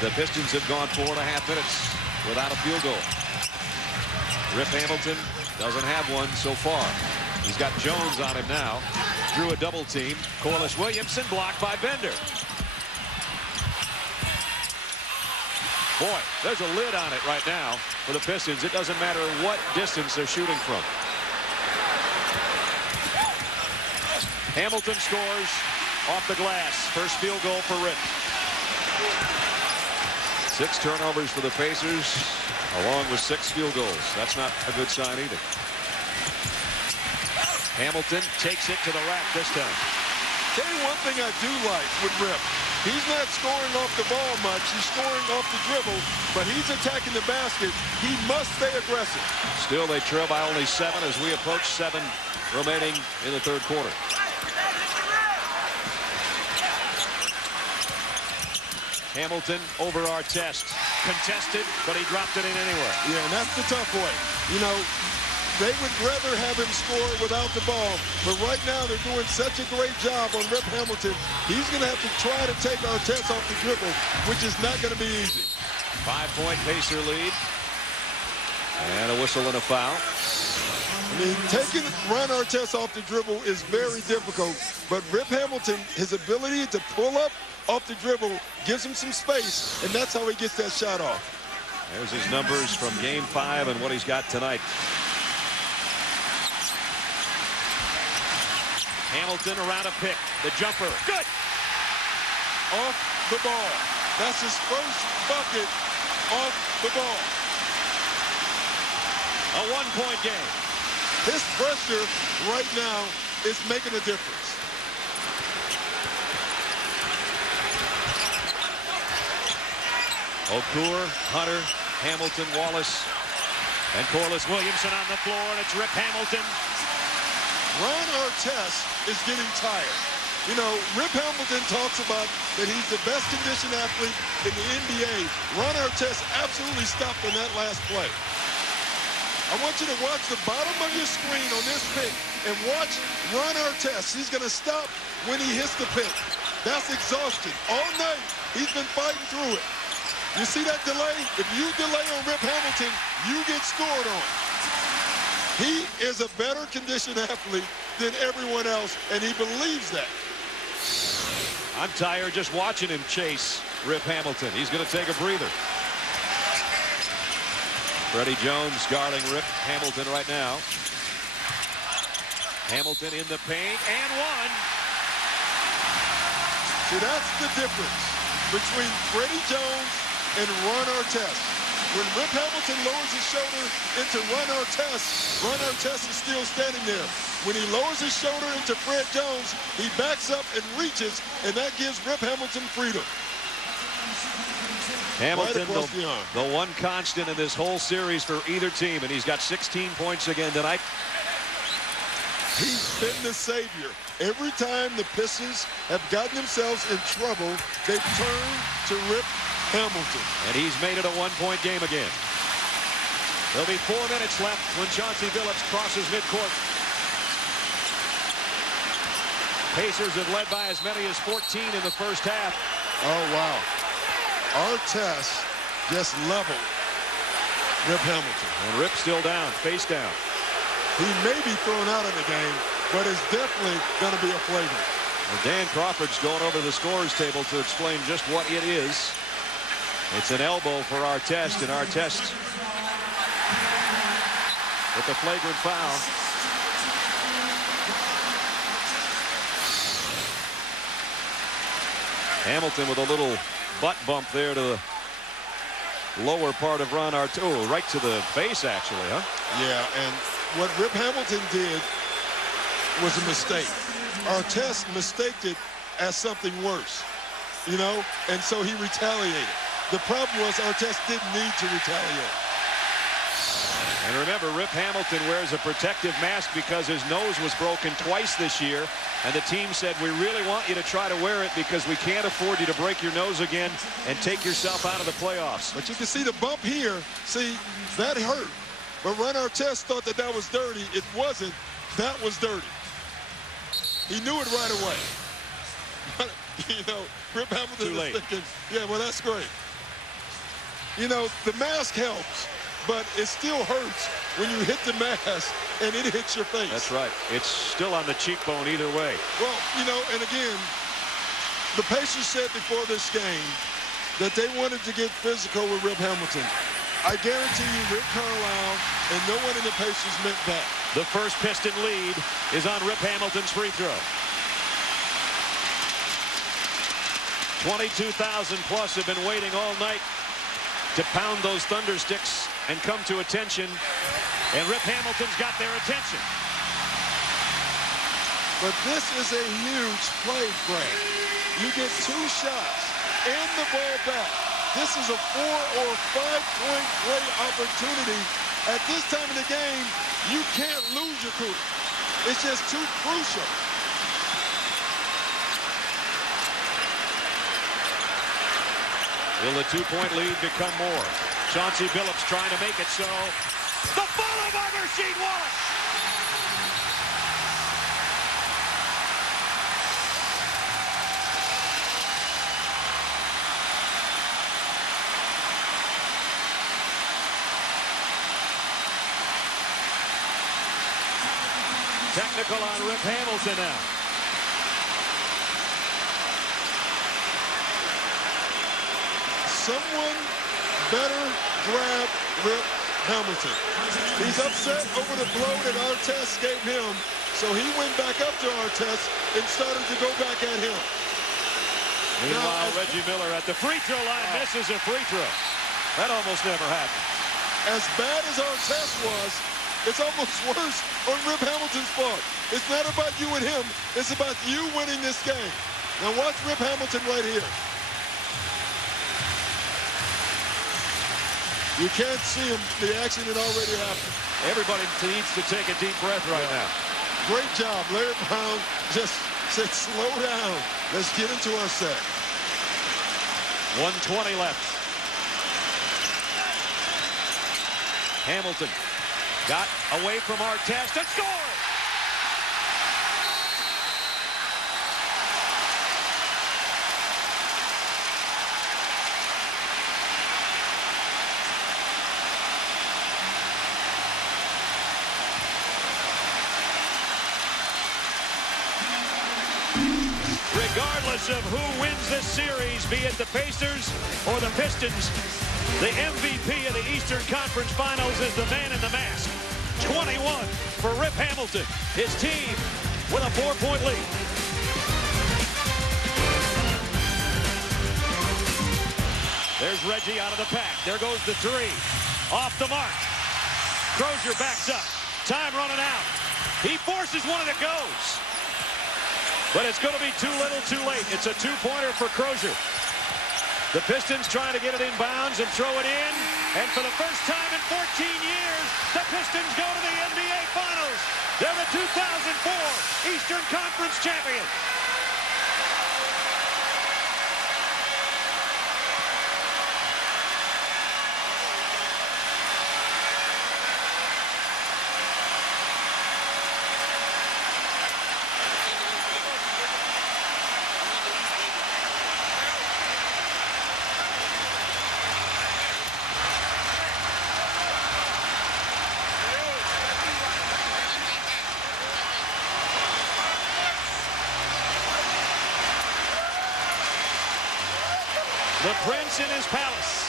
And the Pistons have gone 4.5 minutes without a field goal. Rip Hamilton doesn't have one so far. He's got Jones on him now. Drew a double team. Corliss Williamson blocked by Bender. Boy, there's a lid on it right now for the Pistons. It doesn't matter what distance they're shooting from. Hamilton scores off the glass. First field goal for Rip. 6 turnovers for the Pacers, along with 6 field goals. That's not a good sign either. Hamilton takes it to the rack this time. Tell you one thing I do like with Rip. He's not scoring off the ball much. He's scoring off the dribble, but he's attacking the basket. He must stay aggressive. Still, they trail by only 7 as we approach 7 remaining in the third quarter. Hamilton over Artest. Contested, but he dropped it in anyway. Yeah, and that's the tough way. You know, they would rather have him score without the ball, but right now they're doing such a great job on Rip Hamilton. He's going to have to try to take Artest off the dribble, which is not going to be easy. 5-point Pacer lead. And a whistle and a foul. I mean, taking Ron Artest off the dribble is very difficult, but Rip Hamilton, his ability to pull up off the dribble gives him some space, and that's how he gets that shot off. There's his numbers from Game 5 and what he's got tonight. Hamilton around a pick. The jumper. Good. Off the ball. That's his first bucket off the ball. A 1-point game. His pressure right now is making a difference. Okur, Hunter, Hamilton, Wallace, and Corliss Williamson on the floor, and it's Rip Hamilton. Ron Artest is getting tired. You know, Rip Hamilton talks about that he's the best conditioned athlete in the NBA. Ron Artest absolutely stopped on that last play. I want you to watch the bottom of your screen on this pick and watch Ron Artest. He's going to stop when he hits the pick. That's exhaustion. All night, he's been fighting through it. You see that delay? If you delay on Rip Hamilton, you get scored on. He is a better conditioned athlete than everyone else, and he believes that. I'm tired just watching him chase Rip Hamilton. He's going to take a breather. Freddie Jones guarding Rip Hamilton right now. Hamilton in the paint, and one. See, that's the difference between Freddie Jones and Ron Artest. When Rip Hamilton lowers his shoulder into Ron Artest is still standing there. When he lowers his shoulder into Fred Jones, he backs up and reaches, and that gives Rip Hamilton freedom. Hamilton, right the one constant in this whole series for either team, and he's got 16 points again tonight. He's been the savior. Every time the Pistons have gotten themselves in trouble, they've turned to Rip Hamilton. And he's made it a 1-point game again. There'll be 4 minutes left when Chauncey Billups crosses midcourt. Pacers have led by as many as 14 in the first half. Oh, wow. Artest just leveled Rip Hamilton. And Rip still down, face down. He may be thrown out of the game, but it's definitely going to be a flagrant. Well, Dan Crawford's going over the scorers table to explain just what it is. It's an elbow for Artest, and Artest with the flagrant foul. Hamilton with a little butt bump there to the lower part of Ron Artest. Oh, right to the face, actually, huh? Yeah, and what Rip Hamilton did was a mistake. Artest mistaked it as something worse, you know, and so he retaliated. The problem was Artest didn't need to retaliate. And remember, Rip Hamilton wears a protective mask because his nose was broken twice this year. And the team said, we really want you to try to wear it because we can't afford you to break your nose again and take yourself out of the playoffs. But you can see the bump here. See, that hurt. But Ron Artest thought that that was dirty. It wasn't. That was dirty. He knew it right away. But, you know, Rip Hamilton was thinking, yeah, well, that's great. you know, the mask helps, but it still hurts when you hit the mask and it hits your face. That's right. It's still on the cheekbone either way. Well, you know, and again, the Pacers said before this game that they wanted to get physical with Rip Hamilton. I guarantee you Rick Carlisle and no one in the Pacers meant that. The first Piston lead is on Rip Hamilton's free throw. 22,000 plus have been waiting all night to pound those thunder sticks and come to attention. And Rip Hamilton's got their attention. But this is a huge play, Brad. You get 2 shots and the ball back. This is a 4 or 5 point play opportunity. At this time in the game, you can't lose your cool. It's just too crucial. Will the 2-point lead become more? Chauncey Billups trying to make it so. The follow by Rasheed Wallace. Technical on Rip Hamilton now. Someone better grab Rip Hamilton. He's upset over the blow that Artest gave him, so he went back up to Artest and started to go back at him. Meanwhile, Reggie Miller at the free throw line misses a free throw. That almost never happened. As bad as Artest was, it's almost worse on Rip Hamilton's part. It's not about you and him. It's about you winning this game. Now watch Rip Hamilton right here. You can't see him. The action had already happened. Everybody needs to take a deep breath right now. Great job. Larry Brown just said, slow down. Let's get into our set. 1:20 left. Hamilton got away from Artest and scored. Regardless of who wins this series, be it the Pacers or the Pistons, the MVP of the Eastern Conference Finals is the man in the mask. 21 for Rip Hamilton. His team with a 4-point lead. There's Reggie out of the pack. There goes the 3. Off the mark. Crozier backs up. Time running out. He forces one and it goes. But it's going to be too little, too late. It's a 2-pointer for Crozier. The Pistons trying to get it in bounds and throw it in. And for the first time in 14 years, the Pistons go to the NBA Finals. They're the 2004 Eastern Conference champions. The Prince in his palace.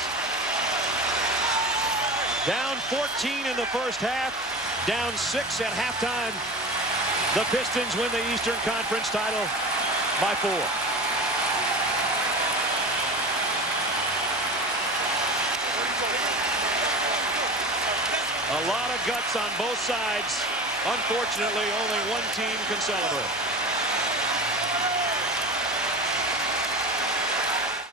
Down 14 in the first half. Down 6 at halftime. The Pistons win the Eastern Conference title by 4. A lot of guts on both sides. Unfortunately, only one team can celebrate.